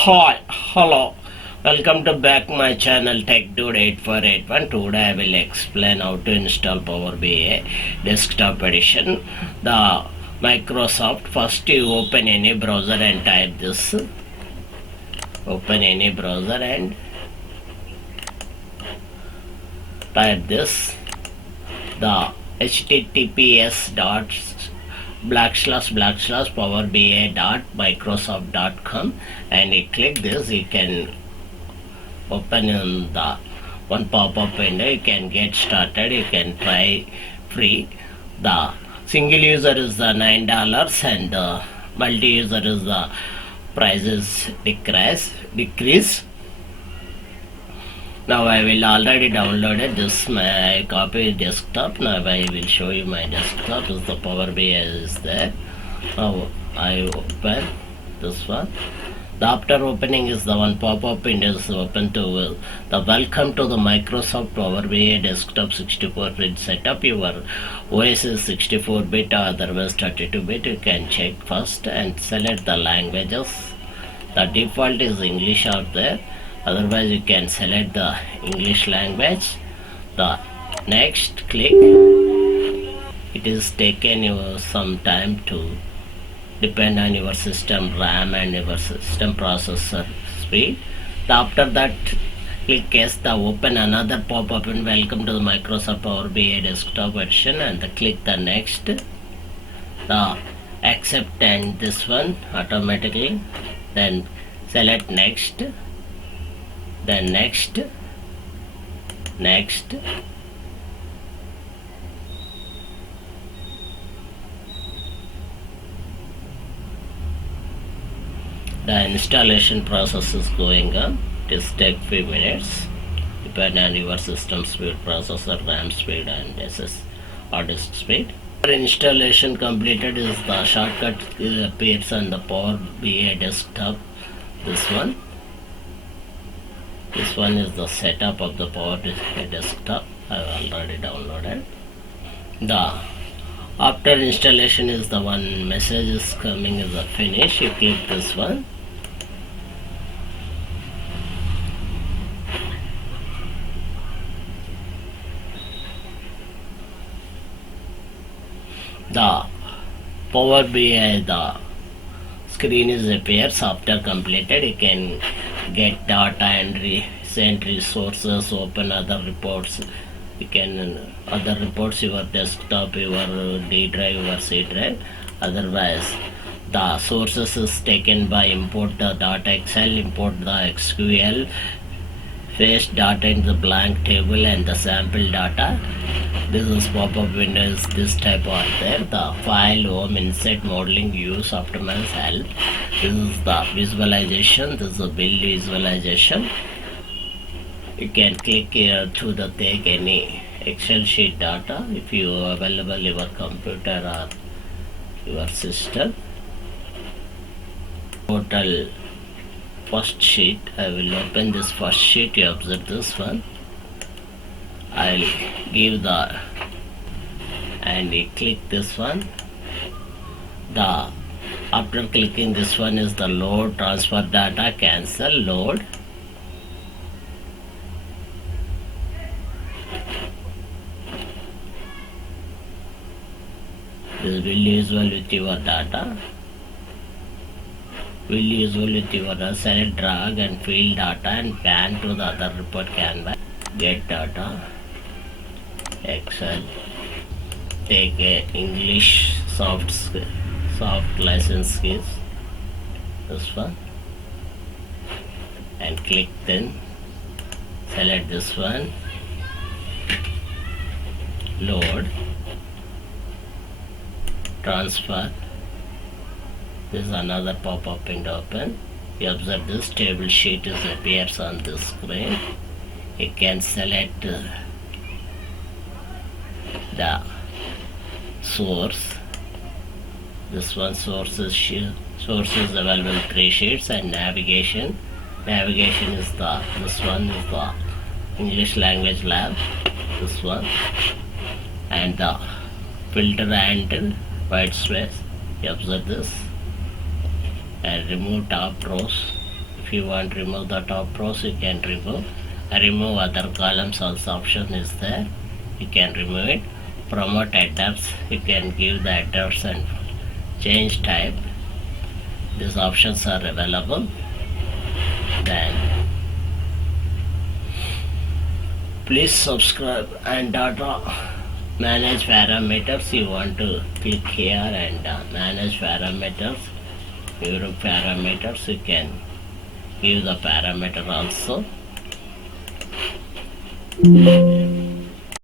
Hi, hello. Welcome to back my channel TechDude8481. Today I will explain how to install Power BI Desktop Edition. The Microsoft. First you open any browser and type this. Open any browser and type this. The https dot / powerbi.microsoft.com, and you click this. You can open in the one pop-up window. You can get started. You can try free. The single user is the $9 and the multi-user is the price is decrease. Now I will already downloaded this my copy desktop. Now I will show you my desktop. Is the Power BI is there. Now I open this one. The after opening is the one pop-up window is open to the welcome to the Microsoft Power BI Desktop 64-bit setup. Your OS is 64-bit or otherwise 32-bit. You can check first and select the languages. The default is English out there. Otherwise you can select the English language. The next click. It is taken you some time to depend on your system RAM and your system processor speed. After that click yes, the open another pop-up and welcome to the Microsoft Power BI Desktop Edition, and the click the next. The accept and this one automatically. Then select next. Then next. The installation process is going on. It take few minutes depending on your system speed, processor, RAM speed and hard disk speed. Installation completed is the shortcut appears on the Power BI Desktop. This one is the setup of the Power BI Desktop. I have already downloaded. The after installation is the one message is coming as a finish. You click this one. The Power BI the screen is appears after completed. You can get data and send resources, open other reports. You can other reports your desktop, your D drive, your C drive. Otherwise the sources is taken by import the data Excel, import the SQL, paste data in the blank table and the sample data. This is pop-up windows, this type are there. The file, home, insert, modeling, use, optimize, help. This is the visualization. This is the build visualization. You can click here to the take any Excel sheet data if you available your computer or your system. Total first sheet. I will open this first sheet. You observe this one. I'll give the and you click this one. The after clicking this one is the load, transfer data, cancel, load. This will usual with your data. Will usual with your select, drag and fill data and pan to the other report canvas. Get data. Excel. Take a English soft license keys. This one. And click then. Select this one. Load. Transfer. This is another pop-up window open. You observe this table sheet is appears on the screen. You can select the source. This one source is available 3 sheets, and navigation is the this one is the English language lab, this one, and the filter and white space. You observe this and remove top rows. If you want to remove the top rows, you can remove other columns. Also option is there, you can remove it. Promote headers, you can give the headers and change type. These options are available. Then please subscribe and data manage parameters. You want to click here and manage parameters, your parameters. You can give the parameter also.